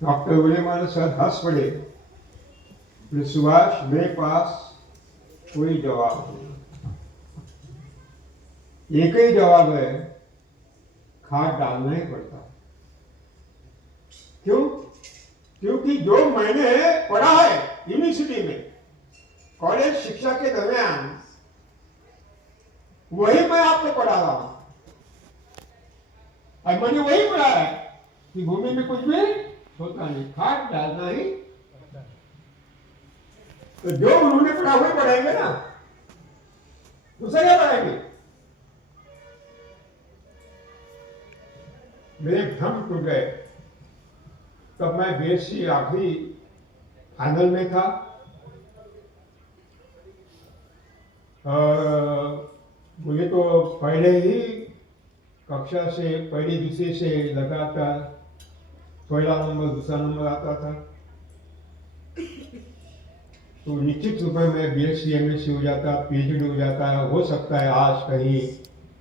Doctor बोले मारे sir हंस पड़े, बोले सुभाष मेरे पास कोई जवाब नहीं, एक ही जवाब है, खाद डालना ही पड़ता। क्यों? क्योंकि जो मैंने पढ़ा है यूनिवर्सिटी में, कॉलेज शिक्षा के दरमियान, वही मैं आपको पढ़ा रहा हूं। और मैंने वही पढ़ा है कि भूमि में कुछ भी होता नहीं, खाद डालना ही। तो जो उन्होंने पढ़ा वही पढ़ाएंगे ना, दूसरा क्या पढ़ाएंगे? मेरे भ्रम टूट गए। तब मैं बीएससी आखिरी फाइनल में था और मुझे तो पहले ही कक्षा से पहली दूसरी से लगातार पहला नंबर दूसरा नंबर आता था। तो निश्चित रूप में मैं बीएससी एमएससी हो जाता, पीएचडी हो जाता, हो सकता है आज कहीं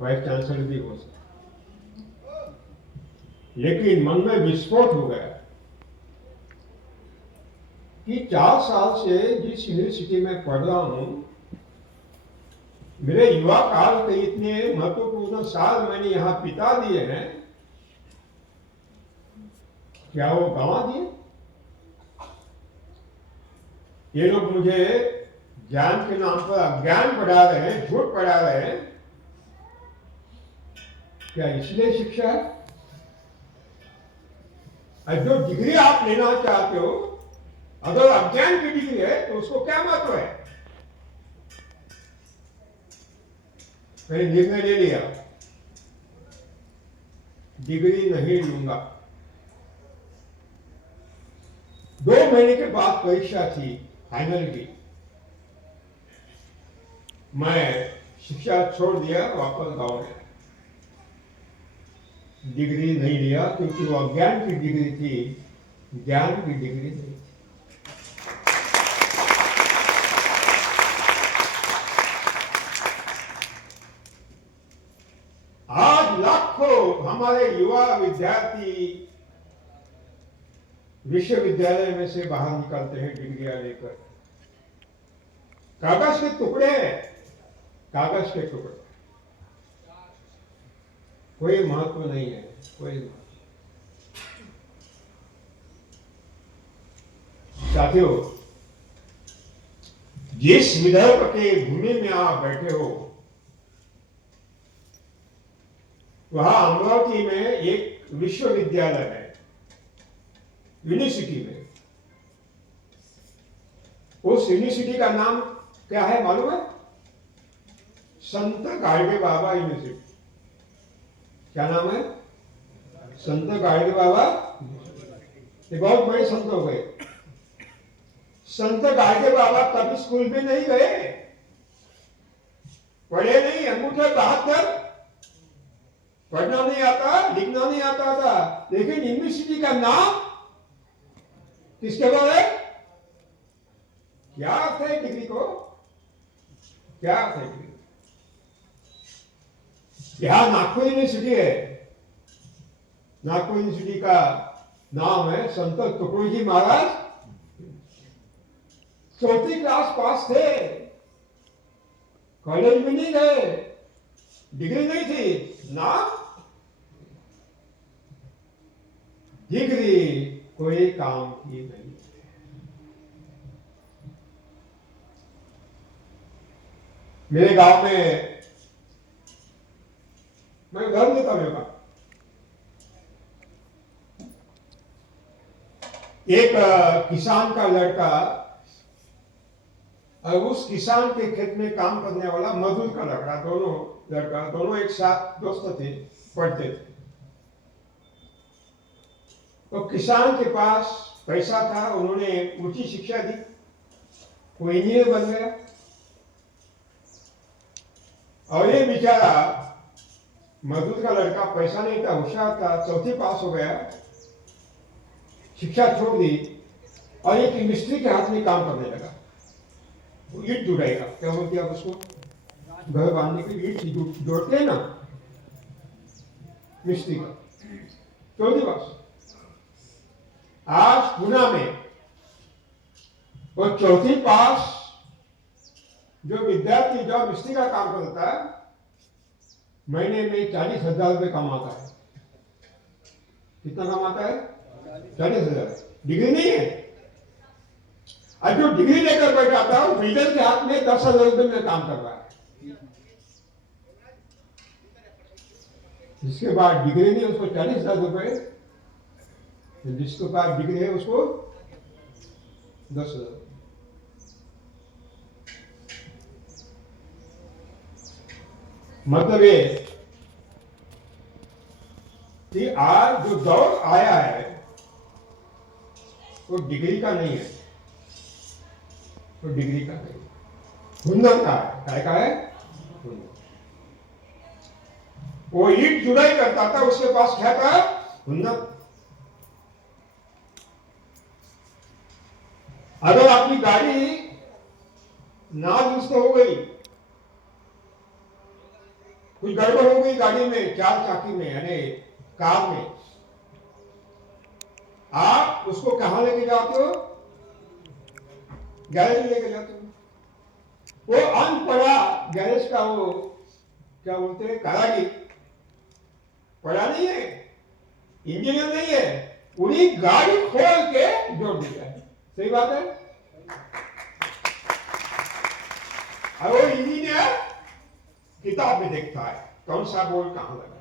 वाइस चांसलर भी हो सकता। लेकिन मन में विस्फोट हो गया कि 4 साल से जिस यूनिवर्सिटी में पढ़ रहा हूं, मेरे युवा काल के इतने महत्वपूर्ण साल मैंने यहां बिता दिए हैं, क्या वो गंवा दिए? ये लोग मुझे ज्ञान के नाम पर अज्ञान पढ़ा रहे हैं, झूठ पढ़ा रहे हैं। क्या इसलिए शिक्षा है? और जो डिग्री आप लेना चाहते हो, अगर अज्ञान की डिग्री है तो उसको क्या महत्व है? मैंने निर्णय ले लिया, डिग्री नहीं लूंगा। 2 महीने के बाद परीक्षा थी फाइनल की। मैं शिक्षा छोड़ दिया, वापस गांव में। डिग्री नहीं लिया क्योंकि वो अज्ञान की डिग्री थी, ज्ञान की डिग्री नहीं थी। आज लाखों हमारे युवा विद्यार्थी विश्वविद्यालय में से बाहर निकलते हैं डिग्रियां लेकर। कागज के टुकड़े हैं, कागज के टुकड़े, कोई महत्व नहीं है, कोई महत्व। साथियों, जिस विदर्भ के भूमि में आप बैठे हो, वहां अमरावती में एक विश्वविद्यालय है, यूनिवर्सिटी में। उस यूनिवर्सिटी का नाम क्या है मालूम है? संत गाडगे बाबा यूनिवर्सिटी। क्या नाम है? संत गाडगे बाबा। ये बहुत बड़े संत हो गए। संत गाडगे बाबा कभी स्कूल में नहीं गए, पढ़े नहीं, अंगूठे 72, पढ़ना नहीं आता, लिखना नहीं आता था। लेकिन यूनिवर्सिटी का नाम किसके बाद है? क्या अर्थ है डिग्री को? क्या अर्थ है डिग्री? यहां नागपुर यूनिवर्सिटी है। नागपुर यूनिवर्सिटी का नाम है संत Tukdoji Maharaj. 4th class pass थे, कॉलेज में नहीं गए, डिग्री नहीं थी ना। डिग्री कोई काम की नहीं। मेरे गांव में, मैं उदाहरण देता हूं, एक किसान का लड़का और उस किसान के खेत में काम करने वाला मजदूर का लड़का दोनों एक साथ दोस्त थे, पढ़ते थे। तो किसान के पास पैसा था, उन्होंने ऊंची शिक्षा दी, वो इंजीनियर बन गया। और ये बेचारा मजदूर का लड़का पैसा नहीं था, होशियार था, 4th पास हो गया, शिक्षा छोड़ दी और एक मिस्त्री के हाथ में काम करने लगा। वो ईंट जुड़ाएगा, क्या बोलते हैं उसको, घर बांधने के लिए ईंट जोड़ते हैं ना, मिस्त्री का। 4th पास। आज पुणे में वो चौथी पास जो विद्यार्थी जो मिस्त्री का काम करता है महीने में 40,000 रुपये कमाता है। कितना कमाता है? 40,000। डिग्री नहीं है। और जो डिग्री लेकर बैठा था वो बिल्डर के हाथ में 10,000 रुपये में काम कर रहा है। जिसके पास डिग्री नहीं उसको 40,000 रुपये, जिसके पास डिग्री है उसको 10,000। मतलब ये कि आज जो दौर आया है वो डिग्री का नहीं है, वो डिग्री का नहीं, हुनर का है। काय का है? हुनर। वो ईट जुड़ाई करता था, उसके पास क्या था? हुनर। अगर आपकी गाड़ी नादुरुस्त हो गई, कुछ गड़बड़ हो गई गाड़ी में, चार चाकी में यानी कार में, आप उसको कहां लेके जाते हो? गैरेज में लेके जाते हो। वो अनपढ़ा गैरेज का वो क्या बोलते हैं कारागिर, पढ़ा नहीं है, इंजीनियर नहीं है, पूरी गाड़ी खोल के जोड़ दिया है। सही बात है। और वो इंजीनियर किताब में देखता है कौन सा बोल कहां लगा।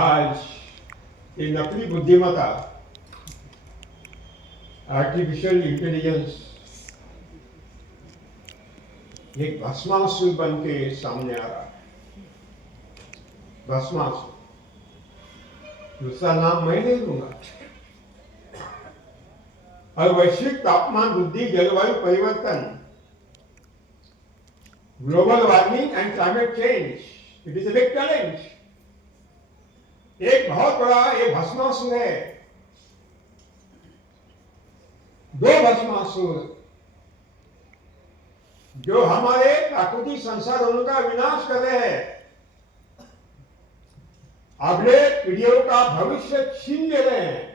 आज ये नकली बुद्धिमत्ता, आर्टिफिशियल इंटेलिजेंस एक भस्मासुर बन के सामने आ रहा है। भस्मासुर, दूसरा नाम मैं नहीं दूंगा। और वैश्विक तापमान वृद्धि, जलवायु परिवर्तन, global warming and climate change, it is a big challenge. एक बहुत बड़ा ये भस्मासुर है। दो भस्मासुर जो हमारे प्राकृतिक संसाधनों का विनाश कर रहे हैं, अगले पीढ़ियों का भविष्य छीन ले रहे हैं।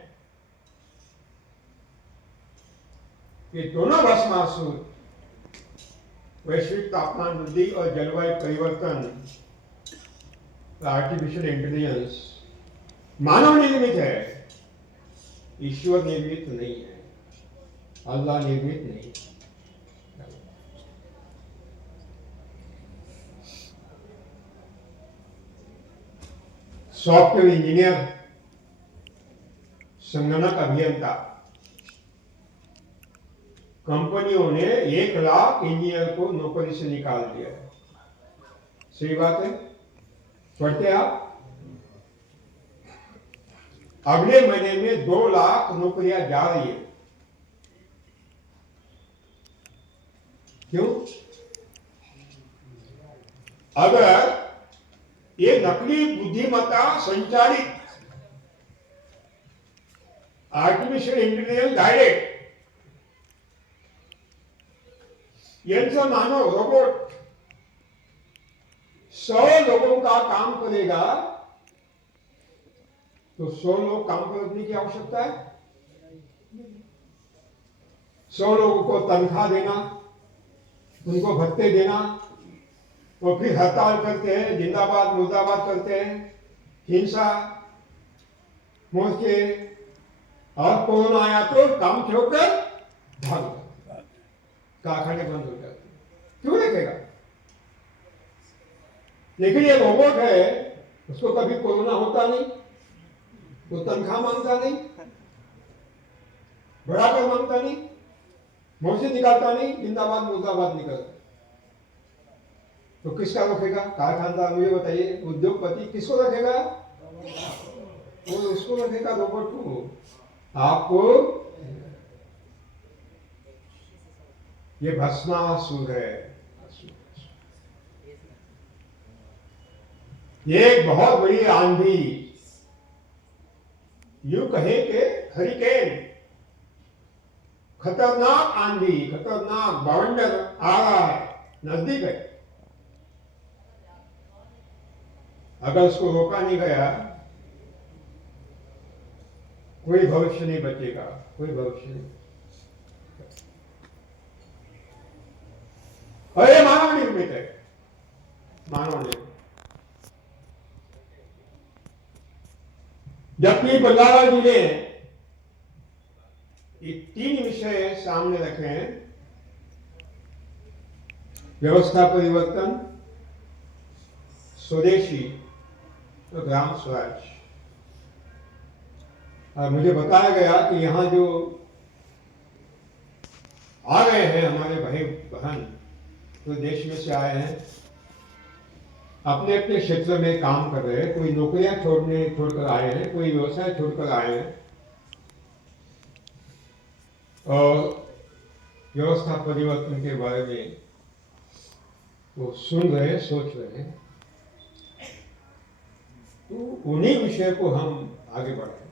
ये दोनों भस्मासुर, वैश्विक तापमान वृद्धि और जलवायु परिवर्तन, आर्टिफिशियल इंटेलिजेंस, मानव निर्मित है, ईश्वर निर्मित नहीं है, अल्लाह निर्मित नहीं। सॉफ्टवेयर इंजीनियर, संगणक अभियंता, कंपनियों ने 1 लाख इंजीनियर को नौकरी से निकाल दिया है। सही बात है। पढ़ते आप? अगले महीने में 2 लाख नौकरियां जा रही है। क्यों? अगर ये नकली बुद्धिमत्ता संचालित आर्टिफिशियल इंटेलिजेंस गाइडेड यंत्र मानव रोबोट 100 लोगों का काम करेगा तो 100 लोग काम करने की आवश्यकता है। 100 लोगों को तनख्वाह देना, उनको भत्ते देना, वो फिर हड़ताल करते हैं, जिंदाबाद मुर्दाबाद करते हैं, हिंसा मोर्चे, और कोरोना आया तो काम छोड़कर भाग, कारखाने बंद हो जाते। क्यों रखेगा? लेकिन ये रोबोट है, उसको कभी कोरोना होता नहीं, वो तनख्वाह मांगता नहीं, बढ़ाकर मांगता नहीं, मोर्चे निकालता नहीं, जिंदाबाद मुर्दाबाद निकलता। तो किसका रखेगा? कारखानदार। मुझे बताइए, उद्योगपति किसको रखेगा? वो उसको रखेगा, रोबोट को। आपको ये भस्मासुर है। ये एक बहुत बड़ी आंधी, यूं कहे कि हरिकेन, खतरनाक आंधी, खतरनाक बवंडर आ रहा है, नजदीक है। अगर उसको रोका नहीं गया, कोई भविष्य नहीं बचेगा, कोई भविष्य नहीं। और ये मानव निर्मित है, मानव निर्मित। जबकि बल्लावा जी ने ये 3 विषय सामने रखे हैं, व्यवस्था परिवर्तन, स्वदेशी तो ग्राम स्वराज। और मुझे बताया गया कि यहाँ जो आ गए हैं हमारे भाई बहन, तो देश में से आए हैं, अपने अपने क्षेत्र में काम कर रहे हैं, कोई नौकरियां छोड़कर आए हैं, कोई व्यवसाय छोड़कर आए हैं, और व्यवस्था परिवर्तन के बारे में वो सुन रहे हैं, सोच रहे हैं। तो उन्हीं विषय को हम आगे बढ़ाएंगे।